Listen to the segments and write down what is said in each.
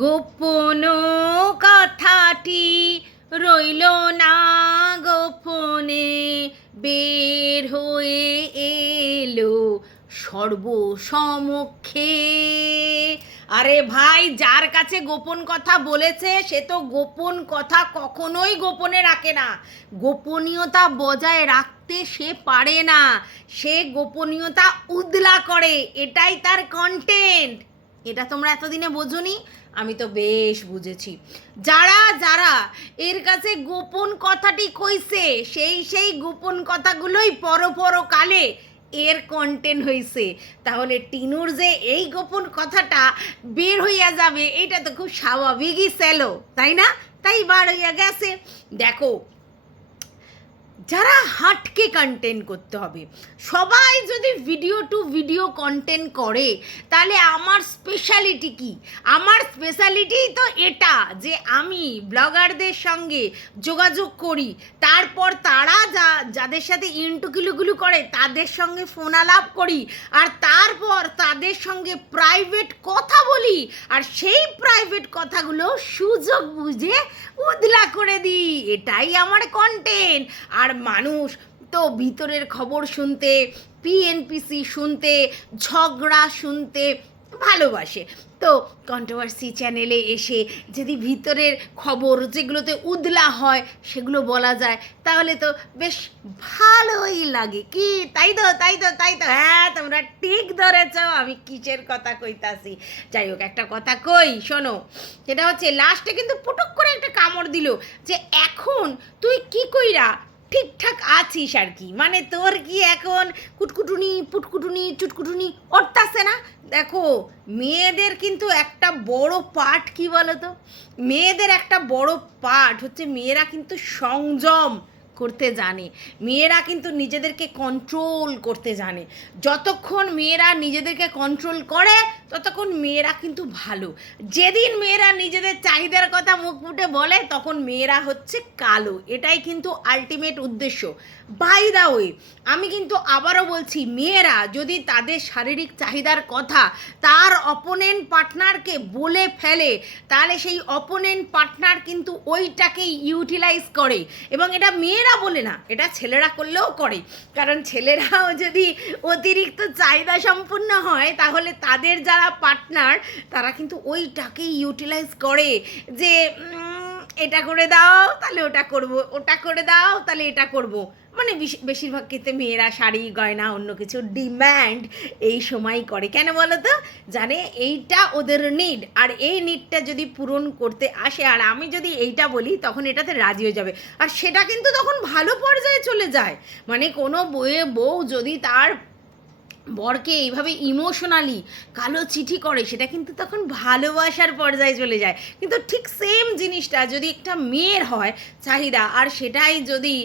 গোপন কথাটি রইল না গোপনে, বের হয়ে এলো সর্বসমক্ষে। আরে ভাই, যার কাছে গোপন কথা বলেছে, সে তো গোপন কথা কখনোই গোপনে রাখে না। গোপনীয়তা বজায় রাখতে সে পারে না। সে গোপনীয়তা উদলা করে, এটাই তার কন্টেন্ট এটা তোমরা এতদিনে বোঝোনি? আমি তো বেশ বুঝেছি। যারা যারা এর কাছে গোপন কথাটি কইছে, সেই সেই গোপন কথাগুলোই পর কালে এর কন্টেন্ট হয়েছে তাহলে টিনুর যে এই গোপন কথাটা বের হইয়া যাবে, এটা তো খুব স্বাভাবিকই, সেলো। তাই না? তাই বার হইয়া গেছে। দেখো যারা হাটকে কন্টেন্ট করতে হবে। সবাই যদি ভিডিও টু ভিডিও কন্টেন্ট করে, তাহলে আমার স্পেশালিটি কি? আমার স্পেশালিটি তো এটা যে আমি ব্লগারদের সঙ্গে যোগাযোগ করি, তারপর তারা যা, যাদের সাথে ইন্টুকিলুগুলু করে, তাদের সঙ্গে ফোন আলাপ করি, আর তারপর তাদের সঙ্গে প্রাইভেট কথা বলি, আর সেই প্রাইভেট কথাগুলো সুযোগ বুঝে উদলা করে দিই। এটাই আমার কন্টেন্ট আর মানুষ। তো ভিতরের খবর শুনতে পিএনপিসি শুনতে, ঝগড়া শুনতে ভালোবাসে। তো কন্ট্রোভার্সি চ্যানেলে এসে যদি ভিতরের খবর যেগুলোতে উদলা হয় সেগুলো বলা যায়, তাহলে তো বেশ ভালোই লাগে। কি? তাই তো তাই তো তাই তো। হ্যাঁ তোমরা ঠিক ধরেছ, আমি কিসের কথা কইতাছি? যাই হোক, একটা কথা কই, শোনো। সেটা হচ্ছে লাস্টে কিন্তু পুটুক করে একটা কামড় দিল যে এখন তুই কি কইরা ঠিকঠাক আছিস আর কি? মানে তোর কি এখন কুটকুটুনি, পুটকুটুনি, চুটকুটুনি অট্টাছে না, দেখো, মেয়েদের কিন্তু একটা বড় পার্ট কি বলো তো মেয়েদের একটা বড় পার্ট হচ্ছে মেয়েরা কিন্তু সংযম। করতে জানে। মেয়েরা কিন্তু নিজেদেরকে কন্ট্রোল করতে জানে। যতক্ষণ মেয়েরা নিজেদেরকে কন্ট্রোল করে, ততক্ষণ মেয়েরা কিন্তু ভালো। যেদিন মেয়েরা নিজেদের চাহিদার কথা মুখ ফুটে বলে, তখন মেয়েরা হচ্ছে কালো। এটাই কিন্তু আলটিমেট উদ্দেশ্য। বাই দা ওয়ে আমি কিন্তু আবারও বলছি, মেয়েরা যদি তাদের শারীরিক চাহিদার কথা তার অপোনেন্ট পার্টনারকে বলে ফেলে, তাহলে সেই অপোনেন্ট পার্টনার কিন্তু ওইটাকেই ইউটিলাইজ করে। এবং এটা মেয়েরা বলে না, এটা ছেলেরা করলেও করে। কারণ ছেলেরাও যদি অতিরিক্ত চাহিদা সম্পূর্ণ হয়, তাহলে তাদের যারা পার্টনার তারা কিন্তু ওইটাকেই ইউটিলাইজ করে যে এটা করে দাও, তাহলে ওটা করব, ওটা করে দাও, তাহলে এটা করব। মানে বেশি- বেশিরভাগ ক্ষেত্রে মেয়েরা শাড়ি, গয়না, অন্য কিছু ডিম্যান্ড এই সময় করে। কেন বলো তো জানে এইটা ওদের নিড আর এই নিডটা যদি পূরণ করতে আসে, আর আমি যদি এইটা বলি, তখন এটাতে রাজি হয়ে যাবে। আর সেটা কিন্তু তখন ভালো পর্যায়ে চলে যায়। মানে কোনো বইয়ে বউ যদি তার বরকে এইভাবে ইমোশনালি কালো চিঠি করে, সেটা কিন্তু তখন ভালোবাসার পর্যায়ে চলে যায়। কিন্তু ঠিক সেম জিনিসটা যদি একটা মেয়ের হয়, চাহিদা, আর সেটাই যদি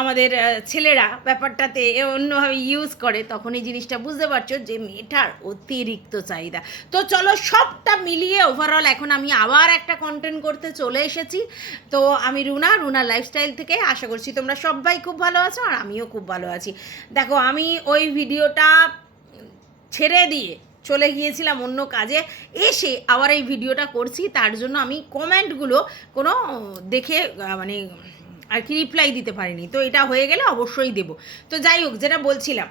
আমাদের ছেলেরা ব্যাপারটাতে অন্যভাবে ইউজ করে, তখন এই জিনিসটা বুঝতে পারছ যে মেয়েটার অতিরিক্ত চাহিদা। তো চলো সবটা মিলিয়ে ওভারঅল এখন আমি আবার একটা কন্টেন্ট করতে চলে এসেছি। তো আমি রুনা রুনা লাইফস্টাইল থেকে আশা করছি তোমরা সবাই খুব ভালো আছো, আর আমিও খুব ভালো আছি। দেখো, আমি ওই ভিডিওটা ছেড়ে দিয়ে চলে গিয়েছিলাম অন্য কাজে। এসে আবার এই ভিডিওটা করছি, তার জন্য আমি কমেন্টগুলো কোনো দেখে মানে আর কি রিপ্লাই দিতে পারিনি। তো এটা হয়ে গেলে অবশ্যই দেব। তো যাই হোক, যেটা বলছিলাম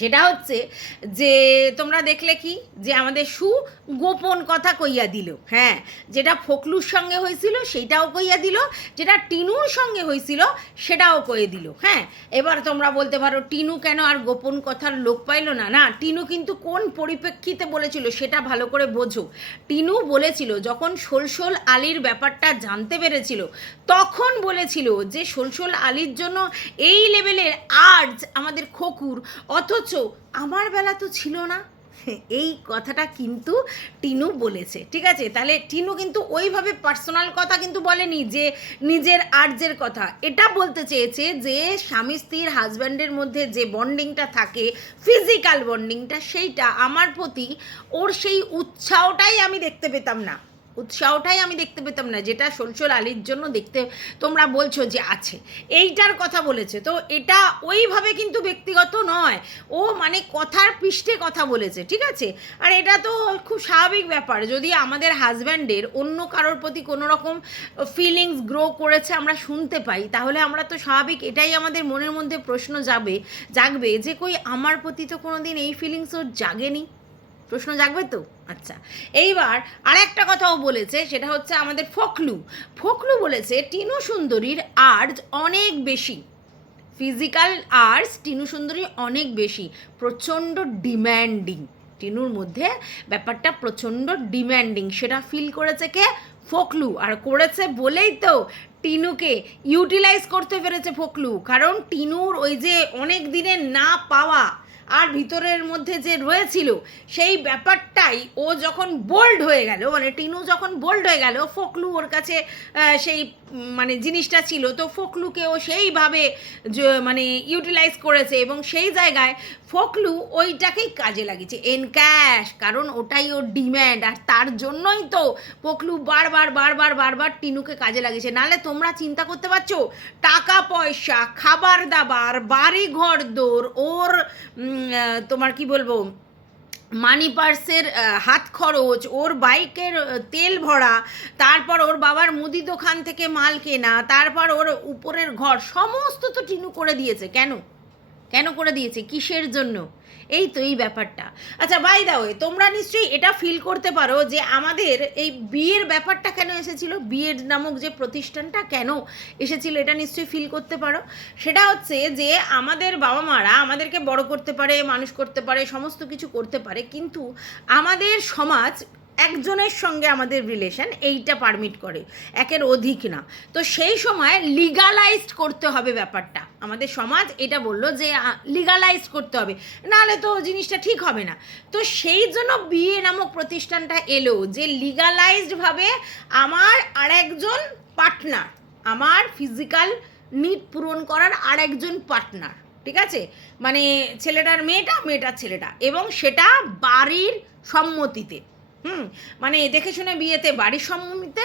সেটা হচ্ছে যে তোমরা দেখলে কি? যে আমাদের সু গোপন কথা কইয়া দিল হ্যাঁ? যেটা ফকলুর সঙ্গে হয়েছিল সেইটাও কইয়া দিল, যেটা টিনুর সঙ্গে হয়েছিল সেটাও কয়ে দিল হ্যাঁ? এবার তোমরা বলতে পারো, টিনু কেন আর গোপন কথার লোক পাইলো না? না, টিনু কিন্তু কোন পরিপ্রেক্ষিতে বলেছিল সেটা ভালো করে বোঝো। টিনু বলেছিল, যখন সোলসোল আলীর ব্যাপারটা জানতে পেরেছিল, তখন বলেছিল যে সোলসোল আলীর জন্য এই লেভেলের আর্জ আমাদের খকুর অথচ আমার বেলা তো ছিল না। এই কথাটা কিন্তু টিনু বলেছে, ঠিক আছে? তাহলে টিনু কিন্তু ওইভাবে পার্সোনাল কথা কিন্তু বলেনি যে নিজের আর্জের কথা। এটা বলতে চেয়েছে যে স্বামী স্ত্রীর হাজব্যান্ডের মধ্যে যে বন্ডিংটা থাকে ফিজিক্যাল বন্ডিংটা সেইটা আমার প্রতি ওর সেই উৎসাহটাই আমি দেখতে পেতাম না। উৎসাহটাই আমি দেখতে পেতাম না, যেটা সলসল আলীর জন্য দেখতে তোমরা বলছো যে আছে। এইটার কথা বলেছে। তো এটা ওইভাবে কিন্তু ব্যক্তিগত নয়। ও মানে কথার পৃষ্ঠে কথা বলেছে, ঠিক আছে? আর এটা তো খুব স্বাভাবিক ব্যাপার। যদি আমাদের হাজব্যান্ডের অন্য কারোর প্রতি কোনো রকম ফিলিংস গ্রো করেছে আমরা শুনতে পাই, তাহলে আমরা তো স্বাভাবিক এটাই আমাদের মনের মধ্যে প্রশ্ন যাবে, জাগবে যে কই আমার প্রতি তো কোনো দিন এই ফিলিংস ওর জাগেনি। প্রশ্ন জাগবে তো? আচ্ছা এইবার আর একটা কথাও বলেছে, সেটা হচ্ছে আমাদের ফকলু ফকলু বলেছে, টিনু সুন্দরীর আর্জ অনেক বেশি। ফিজিক্যাল আর্টস টিনু সুন্দরী অনেক বেশি। প্রচণ্ড ডিম্যান্ডিং। টিনুর মধ্যে ব্যাপারটা প্রচণ্ড ডিম্যান্ডিং। সেটা ফিল করেছে কে? ফকলু আর করেছে বলেই তো টিনুকে ইউটিলাইজ করতে পেরেছে ফকলু কারণ টিনুর ওই যে অনেক দিনের না পাওয়া আর ভিতরের মধ্যে যে রয়েছিল, সেই ব্যাপারটাই ও যখন বোল্ড হয়ে গেল মানে টিনু যখন বোল্ড হয়ে গেল, ফকলু ওর কাছে সেই মানে জিনিসটা ছিল, তো ফকলুকে ও সেইভাবে মানে ইউটিলাইজ করেছে এবং সেই জায়গায় ফকলু ওইটাকেই কাজে লাগিয়েছে এনক্যাশ কারণ ওটাই ওর ডিম্যান্ড আর তার জন্যই তো ফকলু বারবার বারবার বারবার টিনুকে কাজে লাগিয়েছে। নালে তোমরা চিন্তা করতে পারছ, টাকা পয়সা, খাবার দাবার বাড়ি ঘর দৌড় ওর তোমার কি বলব? মানি পার্সের হাত খরচ, ওর বাইকের তেল ভরা, তারপর ওর বাবার মুদি দোকান থেকে মাল কেনা, তারপর ওর উপরের ঘর, সমস্ত তো টিনু করে দিয়েছে। কেন? কেন করে দিয়েছে? কিসের জন্য? এই তো এই ব্যাপারটা। আচ্ছা বাই দা ওয়ে তোমরা নিশ্চয়ই এটা ফিল করতে পারো যে আমাদের এই বিয়ের ব্যাপারটা কেন এসেছিল, বিয়ের নামক যে প্রতিষ্ঠানটা কেন এসেছিল এটা নিশ্চয়ই ফিল করতে পারো। সেটা হচ্ছে যে আমাদের বাবা মারা আমাদেরকে বড় করতে পারে, মানুষ করতে পারে, সমস্ত কিছু করতে পারে, কিন্তু আমাদের সমাজ একজনের সঙ্গে আমাদের রিলেশন এইটা পারমিট করে, একের অধিক না। তো সেই সময় লিগালাইজড করতে হবে ব্যাপারটা। আমাদের সমাজ এটা বলল যে লিগালাইজড করতে হবে। নাহলে তো জিনিসটা ঠিক হবে না। তো সেই জন্য বিয়ে নামক প্রতিষ্ঠানটা এলো যে লিগালাইজডভাবে আমার আরেকজন পার্টনার আমার ফিজিক্যাল নিড পূরণ করার আরেকজন পার্টনার ঠিক আছে? মানে ছেলেটার মেয়েটা, মেয়েটার ছেলেটা। এবং সেটা বাড়ির সম্মতিতে। হুম মানে দেখে শুনে বিয়েতে বাড়ির সম্মতিতে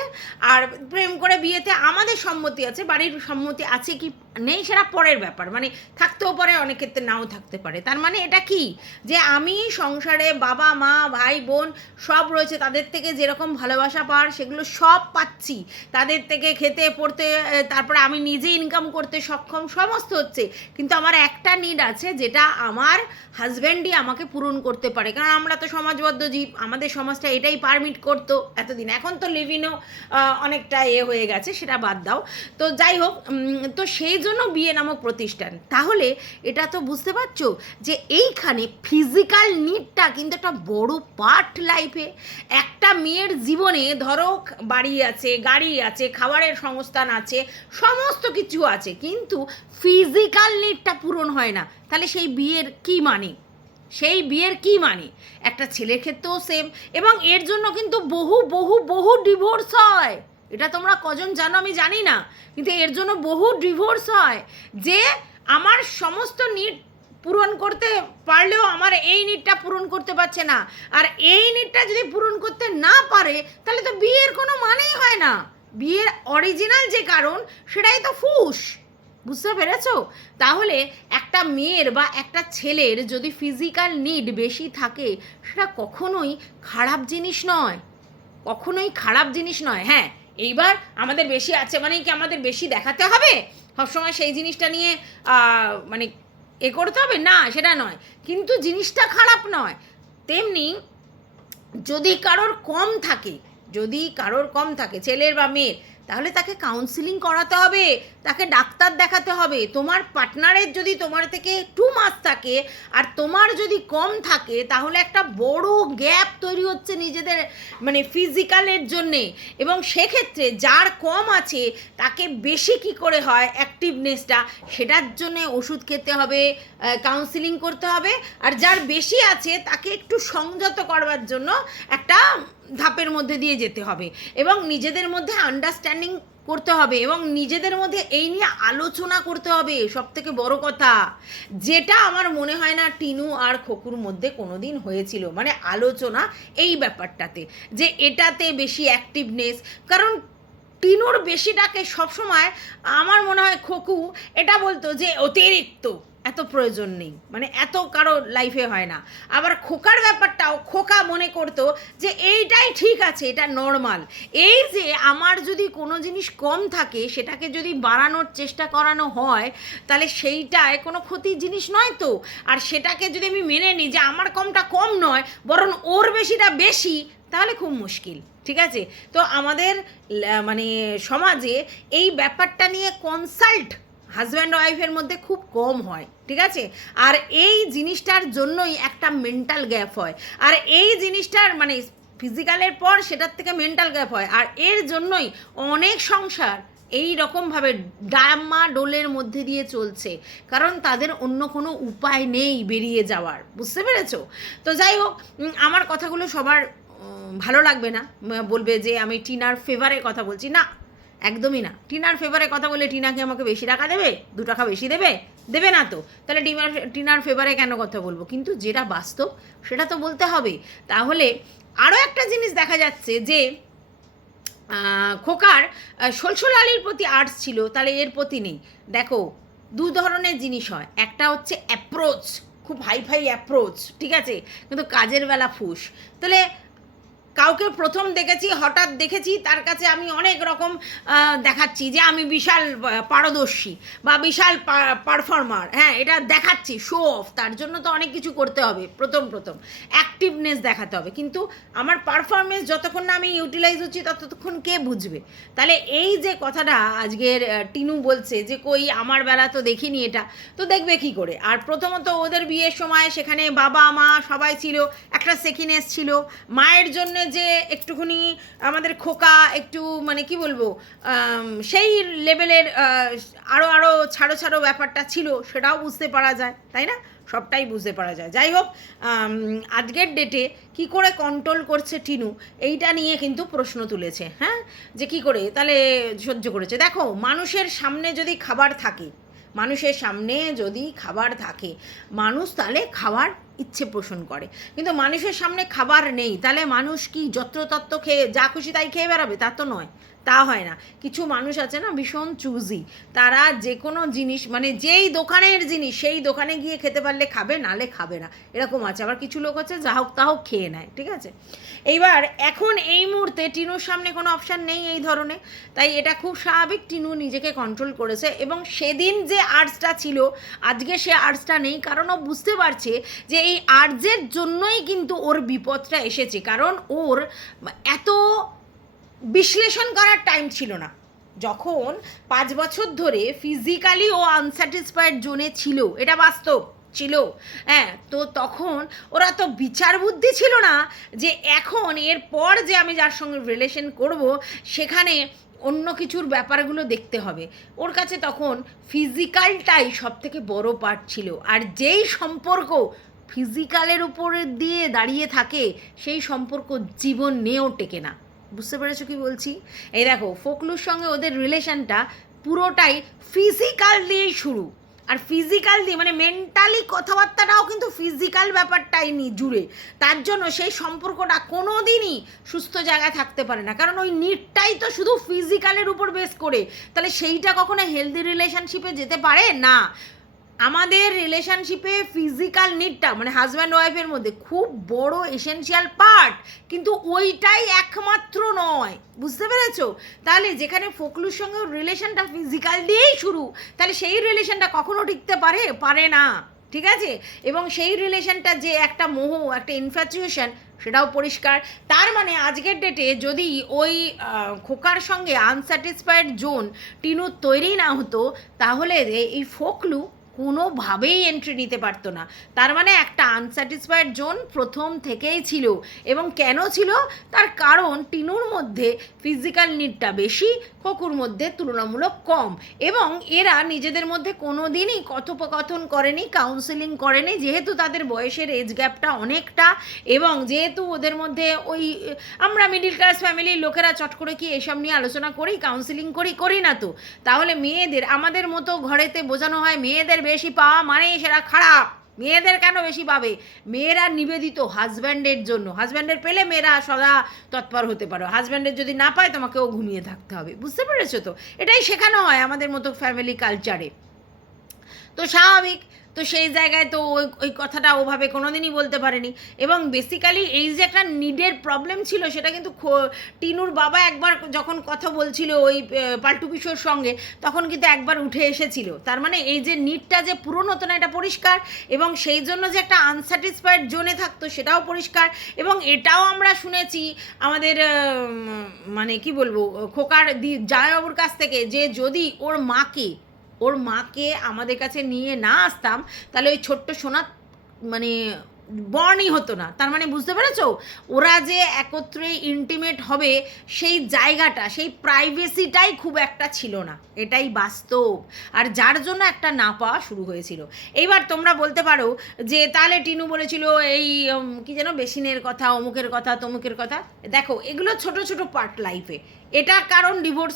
আর প্রেম করে বিয়েতে আমাদের সম্মতি আছে, বাড়ির সম্মতি আছে কি নেই সেটা পরের ব্যাপার। মানে থাকতেও পারে, অনেক ক্ষেত্রে নাও থাকতে পারে। তার মানে এটা কি? যে আমি সংসারে বাবা, মা, ভাই, বোন সব রয়েছে, তাদের থেকে যেরকম ভালোবাসা পাওয়ার সেগুলো সব পাচ্ছি। তাদের থেকে খেতে, পড়তে তারপরে আমি নিজে ইনকাম করতে সক্ষম সমস্ত হচ্ছে। কিন্তু আমার একটা নিড আছে যেটা আমার হাজব্যান্ডই আমাকে পূরণ করতে পারে। কারণ আমরা তো সমাজবদ্ধ জীব, আমাদের সমাজটা এটাই পারমিট করতো এতদিন। এখন তো লিভিনও অনেকটা এ হয়ে গেছে, সেটা বাদ দাও। তো যাই হোক তো সেই জন্য বিয়ে নামক প্রতিষ্ঠান। তাহলে এটা তো বুঝতে পারছ যে এইখানে ফিজিক্যাল নিডটা কিন্তু একটা বড় পার্ট লাইফে একটা মেয়ের জীবনে ধরো বাড়ি আছে, গাড়ি আছে, খাবারের সংস্থান আছে, সমস্ত কিছু আছে, কিন্তু ফিজিক্যাল নিডটা পূরণ হয় না। তাহলে সেই বিয়ের কি মানে? সেই বিয়ের কি মানে? একটা ছেলের ক্ষেত্রেও সেম এবং এর জন্য কিন্তু বহু বহু বহু ডিভোর্স হয়। এটা তোমরা কজন জানো আমি জানি না, কিন্তু এর জন্য বহু ডিভোর্স হয়। যে আমার সমস্ত নিট পূরণ করতে পারলেও আমার এই নিটটা পূরণ করতে পারছে না। আর এই নিটটা যদি পূরণ করতে না পারে, তাহলে তো বিয়ের কোনো মানেই হয় না। বিয়ের অরিজিনাল যে কারণ, সেটাই তো ফুস। বুঝতে পেরেছ? তাহলে একটা মেয়ের বা একটা ছেলের যদি ফিজিক্যাল নিড বেশি থাকে, সেটা কখনোই খারাপ জিনিস নয়। কখনোই খারাপ জিনিস নয় হ্যাঁ। এইবার আমাদের বেশি আছে মানে কি আমাদের বেশি দেখাতে হবে? সবসময় সেই জিনিসটা নিয়ে মানে এ করতে হবে? না, সেটা নয়। কিন্তু জিনিসটা খারাপ নয়। তেমনি যদি কারোর কম থাকে, যদি কারোর কম থাকে, ছেলের বা মেয়ের তাহলে তাকে কাউন্সিলিং করাতে হবে, তাকে ডাক্তার দেখাতে হবে। তোমার পার্টনারের যদি তোমার থেকে টু মাস থাকে আর তোমার যদি কম থাকে, তাহলে একটা বড় গ্যাপ তৈরি হচ্ছে নিজেদের মানে ফিজিক্যালের জন্যে। এবং সেক্ষেত্রে যার কম আছে, তাকে বেশি কি করে হয় অ্যাক্টিভনেসটা সেটার জন্যে ওষুধ খেতে হবে কাউন্সিলিং করতে হবে। আর যার বেশি আছে, তাকে একটু সংযত করবার জন্য একটা ধাপের মধ্যে দিয়ে যেতে হবে। এবং নিজেদের মধ্যে আন্ডারস্ট্যান্ডিং করতে হবে এবং নিজেদের মধ্যে এই নিয়ে আলোচনা করতে হবে। সব থেকে বড় কথা, যেটা আমার মনে হয় না টিনু আর খকুর মধ্যে কোনোদিন হয়েছিল। মানে আলোচনা এই ব্যাপারটাতে, যে এটাতে বেশি অ্যাক্টিভনেস কারণ টিনুর বেশিটাকে সবসময় আমার মনে হয় খোকু এটা বলতো যে অতিরিক্ত, এত প্রয়োজন নেই। মানে এত কারও লাইফে হয় না। আবার খোকার ব্যাপারটাও খোকা মনে করতো যে এইটাই ঠিক আছে, এটা নর্মাল এই যে আমার যদি কোনো জিনিস কম থাকে, সেটাকে যদি বাড়ানোর চেষ্টা করানো হয়, তাহলে সেইটায় কোনো ক্ষতির জিনিস নয় তো। আর সেটাকে যদি আমি মেনে নিই যে আমার কমটা কম নয়, বরং ওর বেশিটা বেশি তাহলে খুব মুশকিল, ঠিক আছে? তো আমাদের মানে সমাজে এই ব্যাপারটা নিয়ে কনসাল্ট হাজব্যান্ড ওয়াইফের মধ্যে খুব কম হয়, ঠিক আছে? আর এই জিনিসটার জন্যই একটা মেন্টাল গ্যাপ হয়। আর এই জিনিসটার মানে ফিজিক্যালের পর সেটার থেকে মেন্টাল গ্যাপ হয়। আর এর জন্যই অনেক সংসার এই রকমভাবে ডাম্মা ডোলের মধ্যে দিয়ে চলছে। কারণ তাদের অন্য কোনো উপায় নেই বেরিয়ে যাওয়ার, বুঝতে পেরেছ? তো যাই হোক আমার কথাগুলো সবার ভালো লাগবে না বলবে যে আমি টিনার ফেভারে কথা বলছি। না, একদমই না। টিনার ফেভারে কথা বলে টিনাকে আমাকে বেশি টাকা দেবে, দু টাকা বেশি দেবে? দেবে না তো। তাহলে টিনার টিনার ফেভারে কেন কথা বলব? কিন্তু যেটা বাস্তব, সেটা তো বলতে হবে। তাহলে আরও একটা জিনিস দেখা যাচ্ছে যে খোকার সলসল আলীর প্রতি আর্টস ছিল, তাহলে এর প্রতি নেই। দেখো, দু ধরনের জিনিস হয়। একটা হচ্ছে অ্যাপ্রোচ খুব হাই ফাই অ্যাপ্রোচ ঠিক আছে? কিন্তু কাজের বেলা ফুস। তাহলে কাউকে প্রথম দেখেছি, হঠাৎ দেখেছি, তার কাছে আমি অনেক রকম দেখাচ্ছি যে আমি বিশাল পারদর্শী বা বিশাল পারফর্মার হ্যাঁ এটা দেখাচ্ছি শো অফ তার জন্য তো অনেক কিছু করতে হবে, প্রথম প্রথম। অ্যাক্টিভনেস দেখাতে হবে, কিন্তু আমার পারফরমেন্স যতক্ষণ না আমি ইউটিলাইজ হচ্ছি, ততক্ষণ কে বুঝবে? তাহলে এই যে কথাটা আজকের টিনু বলছে যে, কই, আমার বেলা তো দেখিনি এটা। তো দেখবে কি করে? আর প্রথমত ওদের বিয়ের সময় সেখানে বাবা মা সবাই ছিল, একটা সেকিনেস ছিল, মায়ের জন্য যে একটুখানি আমাদের খোকা, একটু মানে কি বলব সেই লেভেলের আরও আরও ছাড়ো ছাড়ো ব্যাপারটা ছিল, সেটাও বুঝতে পারা যায়, তাই না? সবটাই বুঝতে পারা যায়। যাই হোক আজকের ডেটে কি করে কন্ট্রোল করছে টিনু, এইটা নিয়ে কিন্তু প্রশ্ন তুলেছে হ্যাঁ? যে কি করে? তাহলে সহ্য করেছে। দেখো, মানুষের সামনে যদি খাবার থাকে, মানুষের সামনে যদি খাবার থাকে, মানুষ তাহলে খাওয়ার ইচ্ছে পোষণ করে। কিন্তু মানুষের সামনে খাবার নেই, তাহলে মানুষ কি যত্রতত্ত্ব খেয়ে যা খুশি তাই খেয়ে বেড়াবে? তা তো নয়, তা হয় না। কিছু মানুষ আছে না, ভীষণ চুজি তারা যে কোনো জিনিস মানে যেই দোকানের জিনিস, সেই দোকানে গিয়ে খেতে পারলে খাবে, নালে খাবে না। এরকম আছে। আবার কিছু লোক আছে, যা হোক তা হোক খেয়ে নেয়, ঠিক আছে? এইবার এখন এই মুহূর্তে টিনুর সামনে কোনো অপশান নেই এই ধরনের তাই এটা খুব স্বাভাবিক, টিনু নিজেকে কন্ট্রোল করেছে এবং সেদিন যে আর্টসটা ছিল, আজকে সে আর্টসটা নেই। কারণ ও বুঝতে পারছে যে এই আর্টসের জন্যই কিন্তু ওর বিপদটা এসেছে। কারণ ওর এত বিশ্লেষণ করার টাইম ছিল না। যখন পাঁচ বছর ধরে ফিজিক্যালি ও আনস্যাটিসফাইড জোনে ছিল, এটা বাস্তব ছিল হ্যাঁ তো তখন ওরা তো বিচার বুদ্ধি ছিল না যে এখন এরপর যে আমি যার সঙ্গে রিলেশন করব, সেখানে অন্য কিছুর ব্যাপারগুলো দেখতে হবে। ওর কাছে তখন ফিজিক্যালটাই সব থেকে বড় পার্ট ছিল। আর যেই সম্পর্ক ফিজিক্যালের উপরে দিয়ে দাঁড়িয়ে থাকে, সেই সম্পর্ক জীবন নিয়েও টেকে না। বুঝতে পেরেছ কি বলছি? এই দেখো, ফোকলুর সঙ্গে ওদের রিলেশনটা পুরোটাই ফিজিক্যাল দিয়েই শুরু। আর ফিজিক্যাল দিয়ে মানে মেন্টালি কথাবার্তাটাও কিন্তু ফিজিক্যাল ব্যাপারটাই নি জুড়ে। তার জন্য সেই সম্পর্কটা কোনো দিনই সুস্থ জায়গায় থাকতে পারে না। কারণ ওই নিটটাই তো শুধু ফিজিক্যালের উপর বেস করে। তাহলে সেইটা কখনো হেলদি রিলেশনশিপে যেতে পারে? না। আমাদের রিলেশনশিপে ফিজিক্যাল নিডটা মানে হাজব্যান্ড ওয়াইফের মধ্যে খুব বড় এসেনশিয়াল পার্ট কিন্তু ওইটাই একমাত্র নয়। বুঝতে পেরেছ? তাহলে যেখানে ফোকলুর সঙ্গে রিলেশনটা ফিজিক্যাল দিয়েই শুরু, তাহলে সেই রিলেশনটা কখনো টিকতে পারে পারে না। ঠিক আছে? এবং সেই রিলেশনটা যে একটা মোহ, একটা ইনফ্যাচুয়েশন সেটাও পরিষ্কার। তার মানে আজকের ডেটে যদি ওই খোকার সঙ্গে আনস্যাটিসফাইড জোন টিনুর তৈরি না হতো, তাহলে এই ফোকলু কোনোভাবেই এন্ট্রি নিতে পারতো না। তার মানে একটা আনস্যাটিসফাইড জোন প্রথম থেকেই ছিল এবং কেন ছিল? তার কারণ টিনুর মধ্যে ফিজিক্যাল নিডটা বেশি, খকুর মধ্যে তুলনামূলক কম এবং এরা নিজেদের মধ্যে কোনো দিনই কথোপকথন করেনি কাউন্সেলিং করেনি, যেহেতু তাদের বয়সের এজ গ্যাপটা অনেকটা এবং যেহেতু ওদের মধ্যে ওই, আমরা মিডিল ক্লাস ফ্যামিলির লোকেরা চট করে কি এসব নিয়ে আলোচনা করি কাউন্সিলিং করি করি না তো। তাহলে মেয়েদের, আমাদের মতো ঘরেতে বোঝানো হয় মেয়েদের বেশি পাওয়া মানে সেটা খারাপ। মেয়েদের কেন বেশি পাবে? মেয়েরা নিবেদিত হাজব্যান্ডের জন্য। হাজব্যান্ডের পেলে মেয়েরা সদা তৎপর হতে পারো। হাজব্যান্ডের যদি না পায়, তোমাকেও ঘুমিয়ে থাকতে হবে। বুঝতে পেরেছ তো? এটাই শেখানো হয় আমাদের মতো ফ্যামিলি কালচারে তো স্বাভাবিক তো সেই জায়গায় তো ওই ওই কথাটা ওভাবে কোনোদিনই বলতে পারেনি। এবং বেসিক্যালি এই যে একটা নিডের প্রবলেম ছিল, সেটা কিন্তু টিনুর বাবা একবার যখন কথা বলছিল ওই পাল্টু পিসোর সঙ্গে, তখন কিন্তু একবার উঠে এসেছিল। তার মানে এই যে নিডটা যে পূরণ হতো না, এটা পরিষ্কার, এবং সেই জন্য যে একটা আনস্যাটিসফাইড জোনে থাকতো, সেটাও পরিষ্কার, এবং এটাও আমরা শুনেছি আমাদের মানে কি বলব, খোকার দি, জামাইবাবুর কাছ থেকে যে যদি ওর মাকে ওর মাকে আমাদের কাছে নিয়ে না আসতাম তাহলে ওই ছোট্ট সোনা মানে বর্ণই হতো না। তার মানে বুঝতে পেরেছ? ওরা যে একত্রে ইন্টিমেট হবে, সেই জায়গাটা, সেই প্রাইভেসিটাই খুব একটা ছিল না। এটাই বাস্তব। আর যার জন্য একটা না পাওয়া শুরু হয়েছিল। এইবার তোমরা বলতে পারো যে, তাহলে টিনু বলেছিল এই কি যেন বেসিনের কথা, অমুকের কথা, তমুকের কথা। দেখো, এগুলো ছোট ছোট পার্ট লাইফে এটার কারণ ডিভোর্স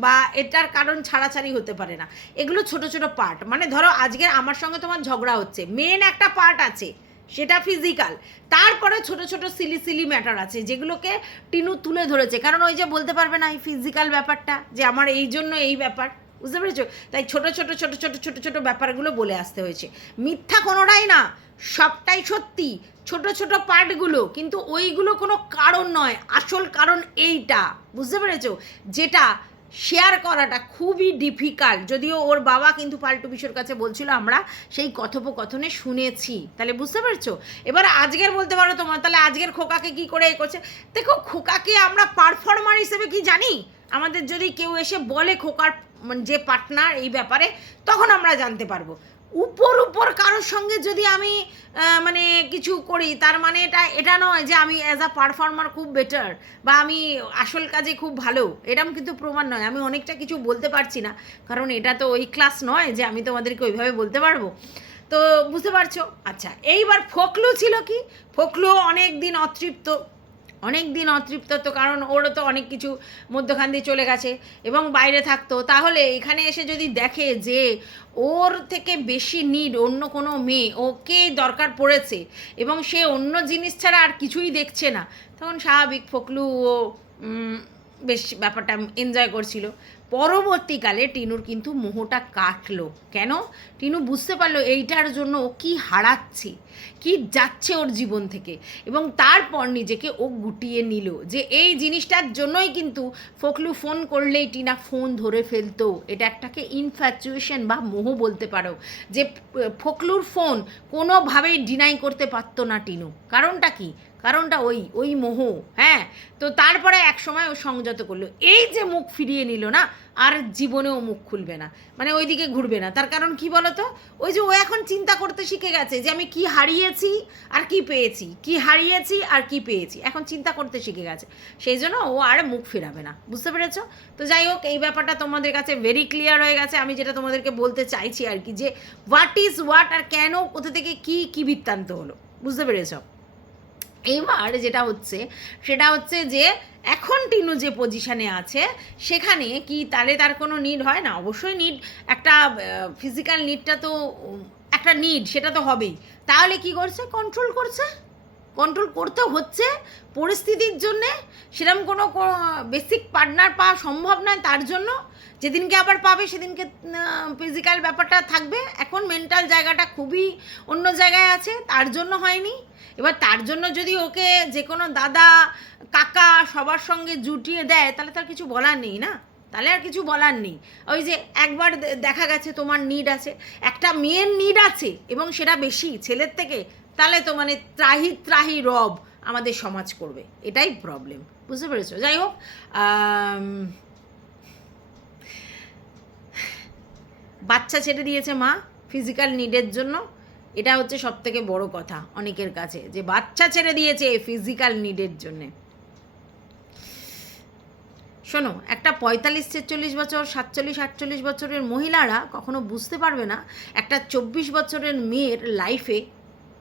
বা এটার কারণ ছাড়াছাড়ি হতে পারে না। এগুলো ছোট ছোট পার্ট মানে ধরো, আজকে আমার সঙ্গে তোমার ঝগড়া হচ্ছে। মেন একটা পার্ট আছে। সেটা ফিজিক্যাল তারপরে ছোট ছোট সিলি সিলি ম্যাটার আছে, যেগুলোকে টিনু তুলে ধরেছে। কারণ ওই যে বলতে পারবে না এই ফিজিক্যাল ব্যাপারটা, যে আমার এই জন্য এই ব্যাপার। বুঝতে পেরেছ? তাই ছোট ছোট ছোট ছোট ছোট ছোট ব্যাপারগুলো বলে আসতে হয়েছে। মিথ্যা কোনোটাই না, সবটাই সত্যি। ছোট ছোট পার্টগুলো, কিন্তু ওইগুলো কোনো কারণ নয়। আসল কারণ এইটা। বুঝতে পেরেছ? যেটা শেয়ার করাটা খুবই ডিফিকাল্ট যদিও ওর বাবা কিন্তু পাল্টু বিশোর কাছে বলছিল, আমরা সেই কথোপকথনে শুনেছি। তাহলে বুঝতে পারছ? এবার আজকের বলতে পারো তোমার, তাহলে আজকের খোকাকে কি করে এ করছে? দেখো, খোকাকে আমরা পারফর্মার হিসেবে কি জানি? আমাদের যদি কেউ এসে বলে খোকার মানে যে পার্টনার এই ব্যাপারে, তখন আমরা জানতে পারব। উপর উপর কারোর সঙ্গে যদি আমি মানে কিছু করি, তার মানে এটা এটা নয় যে আমি অ্যাজ আ পারফর্মার খুব বেটার বা আমি আসল কাজে খুব ভালো। এরম কিন্তু প্রমাণ নয়। আমি অনেকটা কিছু বলতে পারছি না, কারণ এটা তো ওই ক্লাস নয় যে আমি তোমাদেরকে ওইভাবে বলতে পারব। তো বুঝতে পারছ? আচ্ছা এইবার ফোকলু ছিল কি? ফোকলু অনেক দিন অতৃপ্ত। অনেক দিন অতৃপ্ত, তো কারণ ওরও তো অনেক কিছু মধ্যখান দিয়ে চলে গেছে এবং বাইরে থাকতো। তাহলে এখানে এসে যদি দেখে যে ওর থেকে বেশি নিড অন্য কোনো মেয়ে, ওকে দরকার পড়েছে এবং সে অন্য জিনিস ছাড়া আর কিছুই দেখছে না, তখন স্বাভাবিক ফকলু ও বেশ ব্যাপারটা এনজয় করছিল। পরবর্তীকালে টিনুর কিন্তু মোহটা কাটলো। কেন? টিনু বুঝতে পারল এইটার জন্য ও কী হারাচ্ছে, কি যাচ্ছে ওর জীবন থেকে এবং তারপর নিজেকে ও গুটিয়ে নিল যে এই জিনিসটার জন্যই কিন্তু ফকলু ফোন করলেই টিনা ফোন ধরে ফেলতো। এটা একটাকে ইনফ্যাচুয়েশন বা মোহ বলতে পারো যে ফকলুর ফোন কোনোভাবেই ডিনাই করতে পারতো না টিনু। কারণটা কি? কারণটা ওই ওই মোহ হ্যাঁ? তো তারপরে এক সময় ও সংযত করল। এই যে মুখ ফিরিয়ে নিল না, আর জীবনেও মুখ খুলবে না। মানে ওইদিকে ঘুরবে না। তার কারণ কি বলতো? ওই যে ও এখন চিন্তা করতে শিখে গেছে যে আমি কি হারিয়েছি আর কি পেয়েছি। কি হারিয়েছি আর কি পেয়েছি। এখন চিন্তা করতে শিখে গেছে। সেই জন্য ও আর মুখ ফেরাবে না। বুঝতে পেরেছ? তো যাই হোক, এই ব্যাপারটা তোমাদের কাছে ভেরি ক্লিয়ার হয়ে গেছে। আমি যেটা তোমাদেরকে বলতে চাইছি আর কি যে হোয়াট ইজ হোয়াট আর কেন, কোথা থেকে কি কি বৃত্তান্ত হলো? বুঝতে পেরেছ? এবার যেটা হচ্ছে, সেটা হচ্ছে যে এখন টিনু যে পজিশানে আছে, সেখানে কি তাহলে তার কোনো নিড হয়? না, অবশ্যই নিড একটা ফিজিক্যাল নিডটা তো, একটা নিড সেটা তো হবেই। তাহলে কি করছে? কন্ট্রোল করছে? কন্ট্রোল করতে হচ্ছে। পরিস্থিতির জন্যে সেরকম কোনো বেসিক পার্টনার পাওয়া সম্ভব নয় তার জন্য। যেদিনকে আবার পাবে সেদিনকে ফিজিক্যাল ব্যাপারটা থাকবে। এখন মেন্টাল জায়গাটা খুবই অন্য জায়গায় আছে, তার জন্য হয়নি। এবার তার জন্য যদি ওকে যে কোনো দাদা, কাকা সবার সঙ্গে জুটিয়ে দেয়, তাহলে তার কিছু বলার নেই না? তাহলে আর কিছু বলার নেই। ওই যে একবার দেখা গেছে তোমার নিড আছে। একটা মেয়ের নিড আছে এবং সেটা বেশি, ছেলের থেকে তাহলে তো মানে ত্রাহি ত্রাহি রব আমাদের সমাজ করবে। এটাই প্রবলেম বুঝতে পেরেছ? যাই হোক বাচ্চা ছেড়ে দিয়েছে মা ফিজিক্যাল নিডের জন্য। এটা হচ্ছে সব থেকে বড় কথা অনেকের কাছে, যে বাচ্চা ছেড়ে দিয়েছে ফিজিক্যাল নিডের জন্যে। শোনো, একটা পঁয়তাল্লিশ, ছেচল্লিশ বছর, সাতচল্লিশ, আটচল্লিশ বছরের মহিলারা কখনো বুঝতে পারবে না একটা চব্বিশ বছরের মেয়ের লাইফে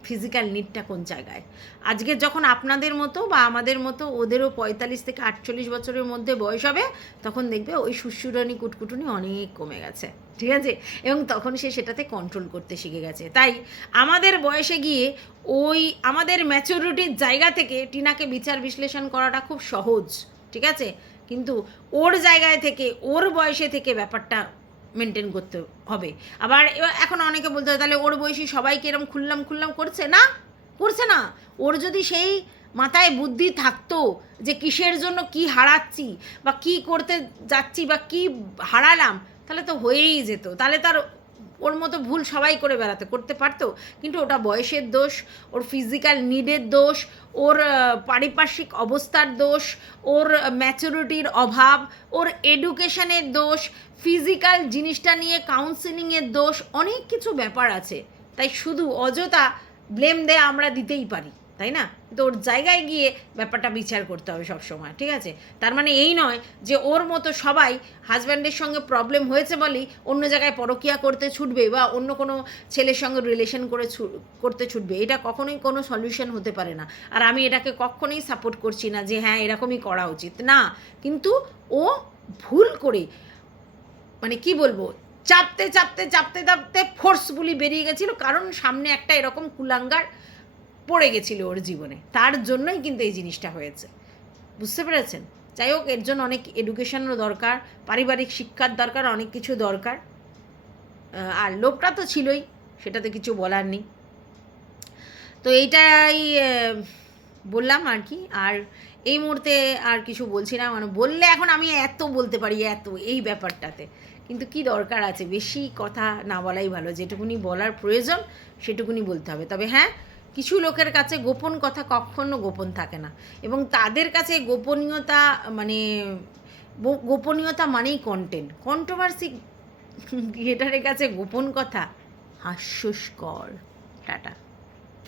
ফিজিক্যাল নিডটা কোন জায়গায়? আজকে যখন আপনাদের মতো বা আমাদের মতো ওদেরও পঁয়তাল্লিশ থেকে আটচল্লিশ বছরের মধ্যে বয়স হবে, তখন দেখবে ওই সুশুরানি কুটকুটুনি অনেক কমে গেছে। ঠিক আছে? এবং তখন সে সেটাতে কন্ট্রোল করতে শিখে গেছে। তাই আমাদের বয়সে গিয়ে ওই আমাদের ম্যাচুরিটির জায়গা থেকে টিনাকে বিচার বিশ্লেষণ করাটা খুব সহজ। ঠিক আছে? কিন্তু ওর জায়গায় থেকে, ওর বয়সে থেকে ব্যাপারটা মেনটেন করতে হবে। আবার এখন অনেকে বলতে হয়, তাহলে ওর বয়সী সবাইকে এরম খুললাম খুললাম করছে? না করছে না। ওর যদি সেই মাথায় বুদ্ধি থাকতো যে কিসের জন্য কি হারাচ্ছি বা কি করতে যাচ্ছি বা কি হারালাম, তাহলে তো হয়েই যেত। তাহলে তার ওর মতো ভুল সবাই করে বেড়াতে, করতে পারতো, কিন্তু ওটা বয়সের দোষ, ওর ফিজিক্যাল নিডের দোষ, ওর পারিপার্শ্বিক অবস্থার দোষ, ওর ম্যাচুরিটির অভাব, ওর এডুকেশনের দোষ ফিজিক্যাল জিনিসটা নিয়ে কাউন্সিলিংয়ের দোষ, অনেক কিছু ব্যাপার আছে। তাই শুধু অযথা ব্লেম দেয়া আমরা দিতেই পারি। তাই না? তো ওর জায়গায় গিয়ে ব্যাপারটা বিচার করতে হবে সব সময় ঠিক আছে? তার মানে এই নয় যে ওর মতো সবাই হাজব্যান্ডের সঙ্গে প্রবলেম হয়েছে বলেই অন্য জায়গায় পরকিয়া করতে ছুটবে বা অন্য কোনো ছেলের সঙ্গে রিলেশন করে করতে ছুটবে, এটা কখনোই কোনো সলিউশন হতে পারে না। আর আমি এটাকে কখনোই সাপোর্ট করছি না যে হ্যাঁ এরকমই করা উচিত। না, কিন্তু ও ভুল করে মানে কি বলব, চাপতে চাপতে চাপতে চাপতে ফোর্সফুলি বেরিয়ে গেছিল। কারণ সামনে একটা এরকম কুলাঙ্গার পড়ে গেছিল ওর জীবনে। তার জন্যই কিন্তু এই জিনিসটা হয়েছে। বুঝতে পেরেছেন? যাই হোক, এর জন্য অনেক এডুকেশনেরও দরকার, পারিবারিক শিক্ষার দরকার, অনেক কিছু দরকার। আর লোভটা তো ছিলই, সেটাতে কিছু বলার নেই। তো এইটাই বললাম আর কি। আর এই মুহূর্তে আর কিছু বলছি না মানে বললে এখন আমি এত বলতে পারি, এত এই ব্যাপারটাতে। কিন্তু কি দরকার আছে? বেশি কথা না বলাই ভালো। যেটুকুনি বলার প্রয়োজন, সেটুকুনি বলতে হবে। তবে হ্যাঁ কিছু লোকের কাছে গোপন কথা কখনো গোপন থাকে না। এবং তাদের কাছে গোপনীয়তা মানে গোপনীয়তা মানেই কন্টেন্ট কন্ট্রোভার্সি ক্রিয়েটারের কাছে গোপন কথা, হাস্যস্কর। টাটা।